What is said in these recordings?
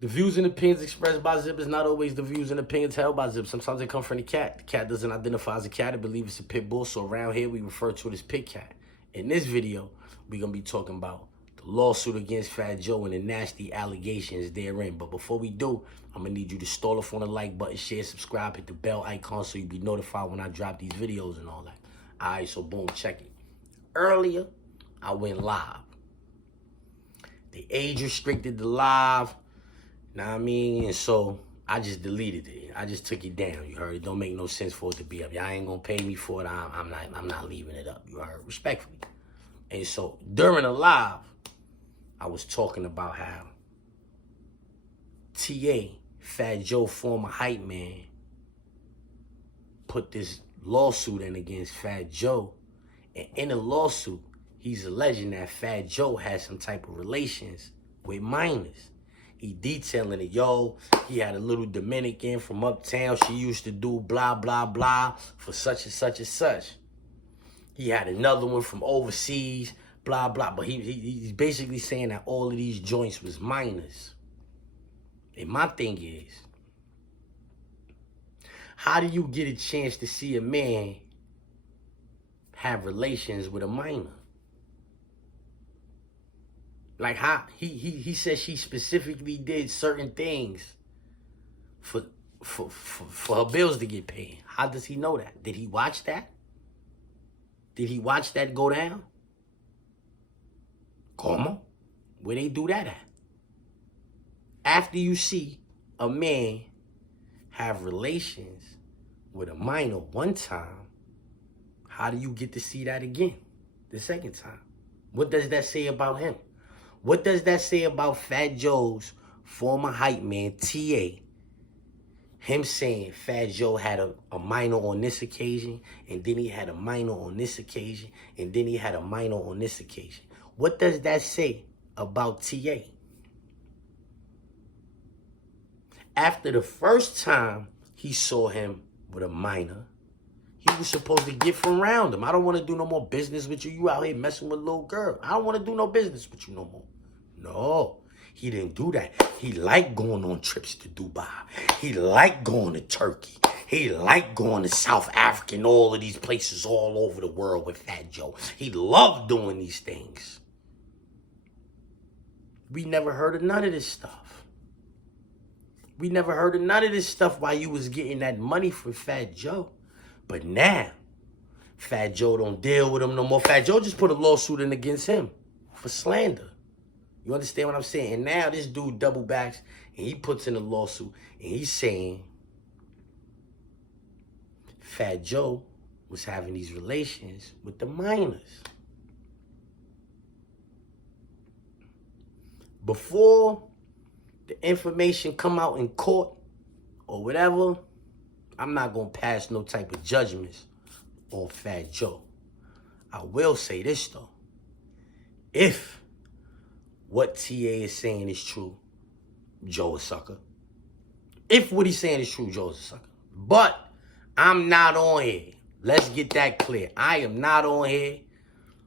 The views and opinions expressed by Zip is not always the views and opinions held by Zip. Sometimes they come from the cat. The cat doesn't identify as a cat. I believe it's a pit bull. So around here, we refer to it as pit cat. In this video, we're going to be talking about the lawsuit against Fat Joe and the nasty allegations therein. But before we do, I'm going to need you to stall off on the like button, share, subscribe, hit the bell icon so you'll be notified when I drop these videos and all that. All right, so boom, check it. Earlier, I went live. They age restricted the live. Know what I mean? And so I just deleted it. I just took it down. You heard? It don't make no sense for it to be up. Y'all ain't gonna pay me for it. I'm not leaving it up. You heard? Respectfully. And so during the live, I was talking about how TA, Fat Joe, former hype man, put this lawsuit in against Fat Joe. And in the lawsuit, he's alleging that Fat Joe had some type of relations with minors. He detailing it, yo, he had a little Dominican from uptown. She used to do blah, blah, blah for such and such and such. He had another one from overseas, blah, blah. But he's basically saying that all of these joints was minors. And my thing is, how do you get a chance to see a man have relations with a minor? Like how he says she specifically did certain things for her bills to get paid. How does he know that? Did he watch that? Did he watch that go down? Como? Where they do that at? After you see a man have relations with a minor one time, how do you get to see that again the second time? What does that say about him? What does that say about Fat Joe's former hype man, TA? Him saying Fat Joe had a minor on this occasion, and then he had a minor on this occasion, and then he had a minor on this occasion. What does that say about TA? After the first time he saw him with a minor, he was supposed to get from around him. I don't want to do no more business with you. You out here messing with a little girl. I don't want to do no business with you no more. No, he didn't do that. He liked going on trips to Dubai. He liked going to Turkey. He liked going to South Africa and all of these places all over the world with Fat Joe. He loved doing these things. We never heard of none of this stuff. We never heard of none of this stuff while you was getting that money for Fat Joe. But now, Fat Joe don't deal with him no more. Fat Joe just put a lawsuit in against him for slander. You understand what I'm saying? And now this dude double backs and he puts in a lawsuit and he's saying Fat Joe was having these relations with the minors. Before the information come out in court or whatever, I'm not going to pass no type of judgments on Fat Joe. I will say this, though. If what TA is saying is true, Joe a sucker. If what he's saying is true, Joe's a sucker. But I'm not on here. Let's get that clear. I am not on here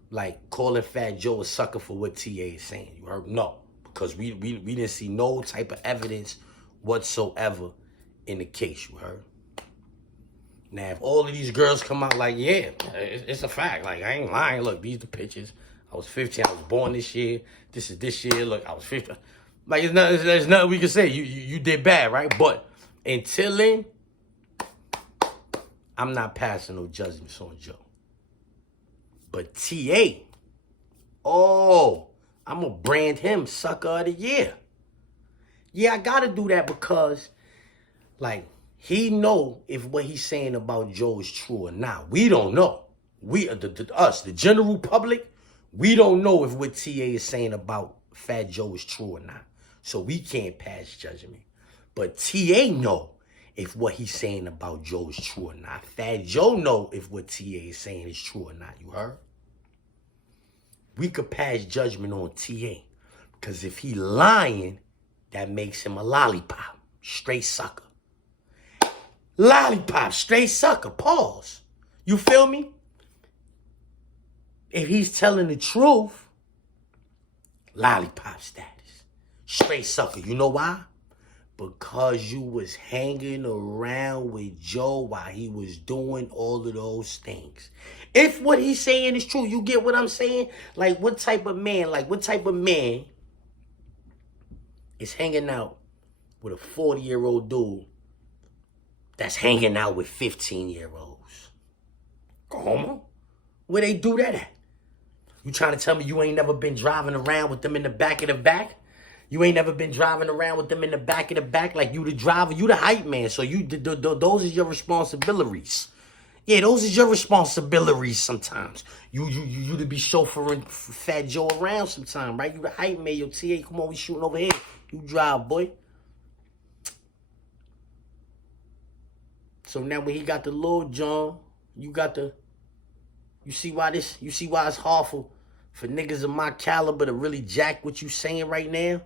like calling Fat Joe a sucker for what TA is saying. You heard? No. Because we didn't see no type of evidence whatsoever in the case. You heard? Now, if all of these girls come out like, yeah, it's a fact. Like, I ain't lying. Look, these are the pictures. I was 15. I was born this year. This is this year. Look, I was 15. Like, there's nothing we can say. You did bad, right? But until then, I'm not passing no judgments on Joe. But TA, oh, I'm going to brand him sucker of the year. Yeah, I got to do that because, like, he know if what he's saying about Joe is true or not. We don't know. Us, the general public, we don't know if what TA is saying about Fat Joe is true or not. So we can't pass judgment. But TA know if what he's saying about Joe is true or not. Fat Joe know if what TA is saying is true or not. You heard? We could pass judgment on TA. Because if he lying, that makes him a lollipop. Straight sucker. Lollipop, straight sucker, pause. You feel me? If he's telling the truth, lollipop status. Straight sucker. You know why? because you was hanging around with Joe while he was doing all of those things. If what he's saying is true, you get what I'm saying? Like, what type of man is hanging out with a 40-year-old dude that's hanging out with 15-year-olds? Come on. Where they do that at? You trying to tell me you ain't never been driving around with them in the back of the back? You ain't never been driving around with them in the back of the back like you the driver, you the hype man. So those is your responsibilities. Yeah, those is your responsibilities sometimes. You to be chauffeuring Fat Joe around sometime, right? You the hype man, yo, TA, come on, we shooting over here. You drive, boy. So now when he got the Lil John, you see why it's hard for niggas of my caliber to really jack what you saying right now?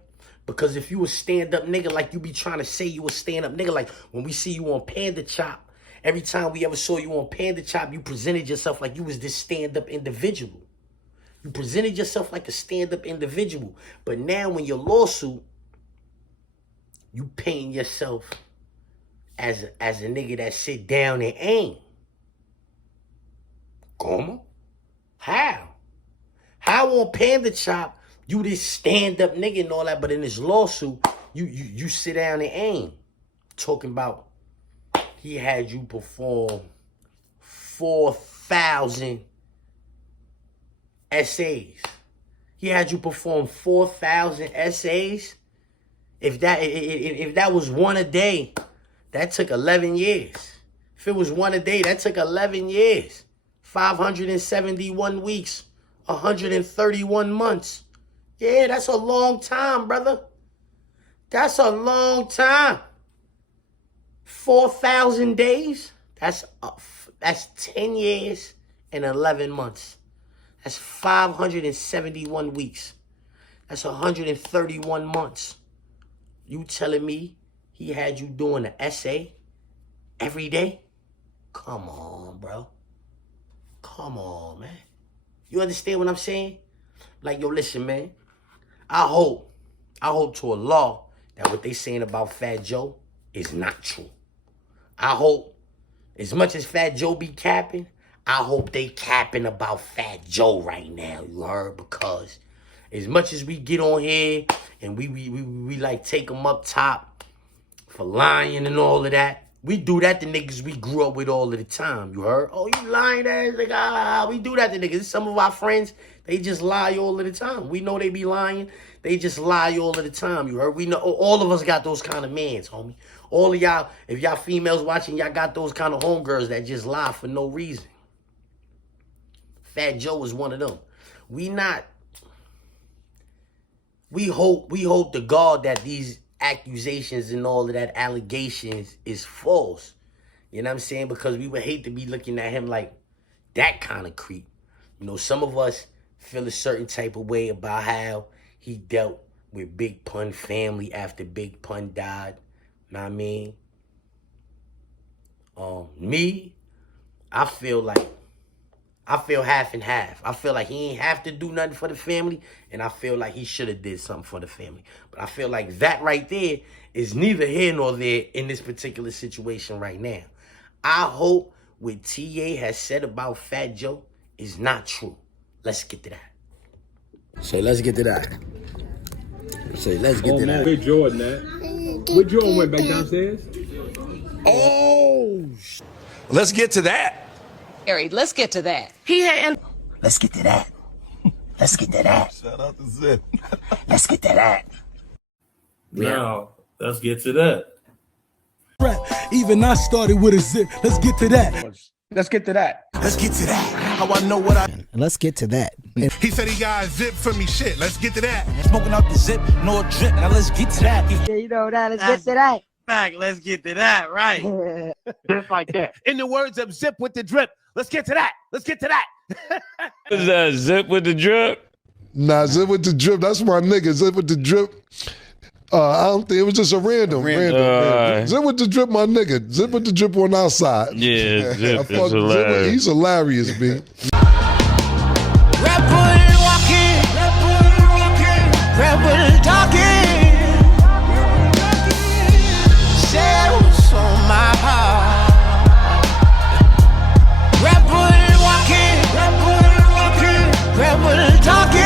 Because if you a stand-up nigga like you be trying to say you a stand-up nigga, like when we see you on Panda Chop, every time we ever saw you on Panda Chop, you presented yourself like you was this stand-up individual. You presented yourself like a stand-up individual. But now when your lawsuit, you painting yourself as a nigga that sit down and aim. Como? How? How on Panda Chop, you this stand-up nigga and all that, but in this lawsuit, you sit down and aim. Talking about he had you perform 4,000 essays. He had you perform 4,000 essays. If that was one a day, that took 11 years. If it was one a day, that took 11 years. 571 weeks, 131 months. Yeah, that's a long time, brother. That's a long time. 4,000 days, that's 10 years and 11 months. That's 571 weeks. That's 131 months. You telling me he had you doing an essay every day? Come on, bro. Come on, man. You understand what I'm saying? Like, yo, listen, man. I hope to Allah that what they saying about Fat Joe is not true. I hope, as much as Fat Joe be capping, I hope they capping about Fat Joe right now, you heard? Because as much as we get on here and we like take them up top for lying and all of that, we do that to niggas we grew up with all of the time, you heard? Oh, you lying ass nigga. We do that to niggas. Some of our friends, they just lie all of the time. We know they be lying. They just lie all of the time, you heard? We know all of us got those kind of mans, homie. All of y'all, if y'all females watching, y'all got those kind of homegirls that just lie for no reason. Fat Joe is one of them. We hope to God that these accusations and all of that allegations is false. You know what I'm saying? Because we would hate to be looking at him like that kind of creep. You know, some of us feel a certain type of way about how he dealt with Big Pun family after Big Pun died. Know what I mean? Me, I feel half and half. I feel like he ain't have to do nothing for the family, and I feel like he should have did something for the family. But I feel like that right there is neither here nor there in this particular situation right now. I hope what TA has said about Fat Joe is not true. Let's get to that. Let's get to that. Where Jordan at? Where Jordan went back downstairs? Oh, let's get to that. Let's get to that. Let's get to that. Let's get to that. Shout out to Zip. Let's get to that. Now, let's get to that. Even I started with a zip. Let's get to that. Let's get to that. Let's get to that. How I know what I... Let's get to that. He said he got a zip for me shit. Let's get to that. Smoking out the zip, no drip. Now let's get to that. Yeah, you know that. Let's get to that. Back, let's get to that, right? Just like that. In the words of Zip with the Drip, let's get to that. Let's get to that. What is that, Zip with the Drip? Nah, Zip with the Drip. That's my nigga. Zip with the Drip. I don't think it was just a random. Zip with the Drip, my nigga. Zip with the Drip on our side. Yeah, Zip is hilarious. He's hilarious, B. Rebel walking, rebel talking. talking.